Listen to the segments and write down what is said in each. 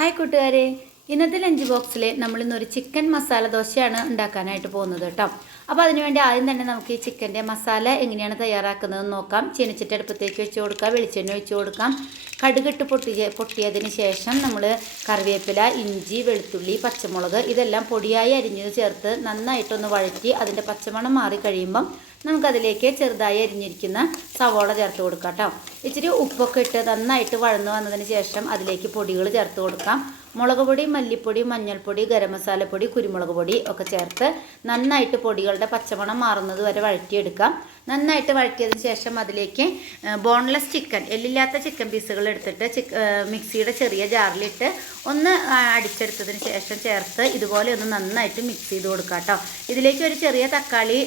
Hi കൂട്ടുകാരെ. ഇന്നത്തെ lunch ബോക്സിൽ നമ്മൾ ഇന്നൊരു ചിക്കൻ മസാല ദോശയാണ് ഉണ്ടാക്കാനായിട്ട് പോകുന്നത് കേട്ടോ. അപ്പോൾ അതിനുവേണ്ടി ആദ്യം തന്നെ നമുക്ക് ഈ ചിക്കന്റെ മസാല എങ്ങനെയാണ് തയ്യാറാക്കുന്നതെന്ന് നോക്കാം. ചീനിച്ചിട്ട് അടുപ്പത്തേക്ക് വെച്ച് കൊടുക്കാം വെളിച്ചെണ്ണ ഒഴിച്ച് കൊടുക്കാം. കടുകിട്ട് പൊട്ടി പൊട്ടിയതിന് ശേഷം നമ്മൾ കറിവേപ്പില ഇഞ്ചി വെളുത്തുള്ളി പച്ചമുളക് ഇതെല്ലാം പൊടിയായി അരിഞ്ഞത് ചേർത്ത് നന്നായിട്ടൊന്ന് വഴറ്റി അതിന്റെ പച്ചമണം മാറി കഴിയുമ്പം നമുക്കതിലേക്ക് ചെറുതായി അരിഞ്ഞിരിക്കുന്ന സവോള ചേർത്ത് കൊടുക്കാം കേട്ടോ. ഇച്ചിരി ഉപ്പൊക്കെ ഇട്ട് നന്നായിട്ട് വഴന്നു വന്നതിന് ശേഷം അതിലേക്ക് പൊടികൾ ചേർത്ത് കൊടുക്കാം. മുളക് പൊടി മല്ലിപ്പൊടി മഞ്ഞൾപ്പൊടി ഗരം മസാലപ്പൊടി കുരുമുളക് പൊടി ഒക്കെ ചേർത്ത് നന്നായിട്ട് പൊടികളുടെ പച്ചമണം മാറുന്നത് വരെ വഴറ്റിയെടുക്കാം. നന്നായിട്ട് വഴറ്റിയതിന് ശേഷം അതിലേക്ക് ബോൺലെസ് ചിക്കൻ എല്ലില്ലാത്ത ചിക്കൻ പീസുകൾ എടുത്തിട്ട് ചിക്ക മിക്സിയുടെ ചെറിയ ജാറിലിട്ട് ഒന്ന് അടിച്ചെടുത്തതിന് ശേഷം ചേർത്ത് ഇതുപോലെ ഒന്ന് നന്നായിട്ട് മിക്സ് ചെയ്ത് കൊടുക്കാം കേട്ടോ. ഇതിലേക്ക് ഒരു ചെറിയ തക്കാളി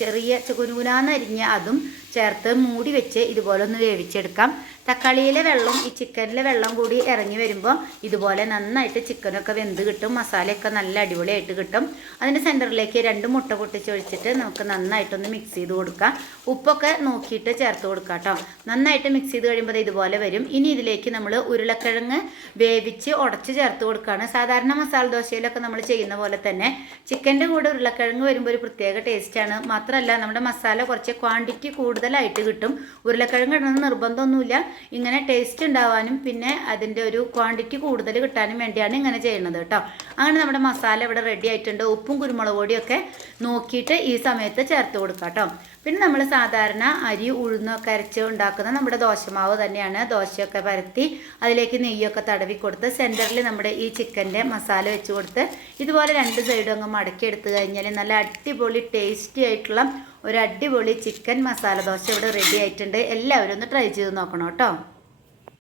ചെറിയ കുനുകുനാന്നരിഞ്ഞ അതും ചേർത്ത് മൂടി വെച്ച് ഇതുപോലെ ഒന്ന് വേവിച്ചെടുക്കാം. തക്കാളിയിലെ വെള്ളം ഈ ചിക്കനിലെ വെള്ളം കൂടി ഇറങ്ങി വരുമ്പോൾ ഇതുപോലെ നന്നായിട്ട് ചിക്കനൊക്കെ വെന്ത് കിട്ടും മസാലയൊക്കെ നല്ല അടിപൊളിയായിട്ട് കിട്ടും. അതിന്റെ സെന്ററിലേക്ക് രണ്ട് മുട്ട പൊട്ടിച്ചൊഴിച്ചിട്ട് നമുക്ക് നന്നായിട്ടൊന്ന് മിക്സ് ചെയ്ത് കൊടുക്കാം. ഉപ്പൊക്കെ നോക്കിയിട്ട് ചേർത്ത് കൊടുക്കാം കേട്ടോ നന്നായിട്ട് മിക്സ് ചെയ്ത് കഴിയുമ്പോൾ ഇതുപോലെ വരും. ഇനി ഇതിലേക്ക് നമ്മൾ ഉരുളക്കിഴങ്ങ് വേവിച്ച് ഉടച്ച് ചേർത്ത് കൊടുക്കുകയാണ് സാധാരണ മസാല ദോശയിലൊക്കെ നമ്മൾ ചെയ്യുന്ന പോലെ തന്നെ ചിക്കന്റെ കൂടെ ഉരുളക്കിഴങ്ങ് വരുമ്പോൾ ഒരു പ്രത്യേക ടേസ്റ്റാണ് മാത്രമല്ല നമ്മുടെ മസാല കുറച്ച് ക്വാണ്ടിറ്റി കൂടുതലായിട്ട് കിട്ടും. ഉരുളക്കിഴങ്ങ് ഇടണമെന്ന് നിർബന്ധമൊന്നുമില്ല. ഇങ്ങനെ ടേസ്റ്റ് ഉണ്ടാവാനും പിന്നെ അതിന്റെ ഒരു ക്വാണ്ടിറ്റി കൂടുതൽ കിട്ടാനും വേണ്ടിയാണ് ഇങ്ങനെ ചെയ്യുന്നത് കേട്ടോ. അങ്ങനെ നമ്മുടെ മസാല ഇവിടെ റെഡി ആയിട്ടുണ്ട്. ഉപ്പും കുരുമുളക് പൊടിയൊക്കെ നോക്കിയിട്ട് ഈ സമയത്ത് ചേർത്ത് കൊടുക്കാം കേട്ടോ. പിന്നെ നമ്മൾ സാധാരണ അരി ഉഴുന്നൊക്കെ അരച്ച് ഉണ്ടാക്കുന്ന നമ്മുടെ ദോശമാവ് തന്നെയാണ്. ദോശയൊക്കെ പരത്തി അതിലേക്ക് നെയ്യൊക്കെ തടവി കൊടുത്ത് സെന്ററിൽ നമ്മുടെ ഈ ചിക്കന്റെ മസാല വെച്ച് കൊടുത്ത് ഇതുപോലെ രണ്ട് സൈഡും അങ്ങ് മടക്കി എടുത്തു കഴിഞ്ഞാൽ നല്ല അടിപൊളി ടേസ്റ്റി ആയിട്ടുള്ള ഒരു അടിപൊളി ചിക്കൻ മസാല ദോശ ഇവിടെ റെഡി ആയിട്ടുണ്ട്. എല്ലാവരും ഒന്ന് ട്രൈ ചെയ്ത് നോക്കണം കേട്ടോ.